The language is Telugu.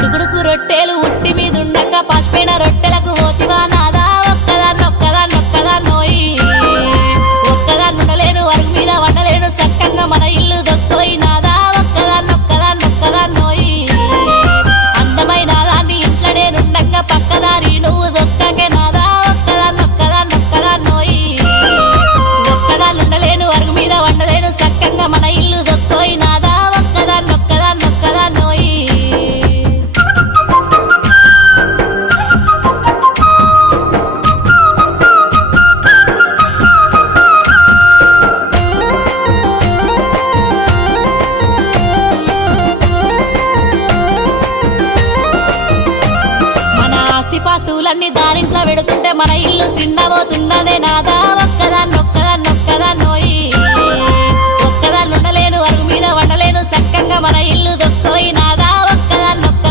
ఉడుకుడుకు రొట్టెలు ఉట్టి మీదుండగా పసిపోయిన రొట్టెలకు పోతివా నాదా ఒక్కదాన్నొక్కదాన్నొక్కదాన్నోయి ఒక్కదాన్నుండలేను వరకు మీద వండలేను చక్కంగా మన ఇల్లు దొక్కోయి నాదా ఒక్కదాన్నొక్కదాన్నొక్కదాన్నోయి అందమైన దాన్ని ఇంట్లో నేనుండగా పక్కదారి నువ్వు దొక్కకే నాదా ఒక్కదాన్నొక్కదాన్నొక్కదాన్నోయి ఒక్కదాన్నుండలేను వరకు మీద వండలేను చక్కంగా మన ఇల్లు దొక్కోయి నాదా ఒక్కదాన్నొక్కదాన్నొక్కదాన్నోయి పాతులన్నీ దారింట్లో పెడుతుంటే మన ఇల్లు చిన్నబోతున్నదే నాదా ఒక్కదాన్నొక్కదాన్నొక్కదాన్నోయి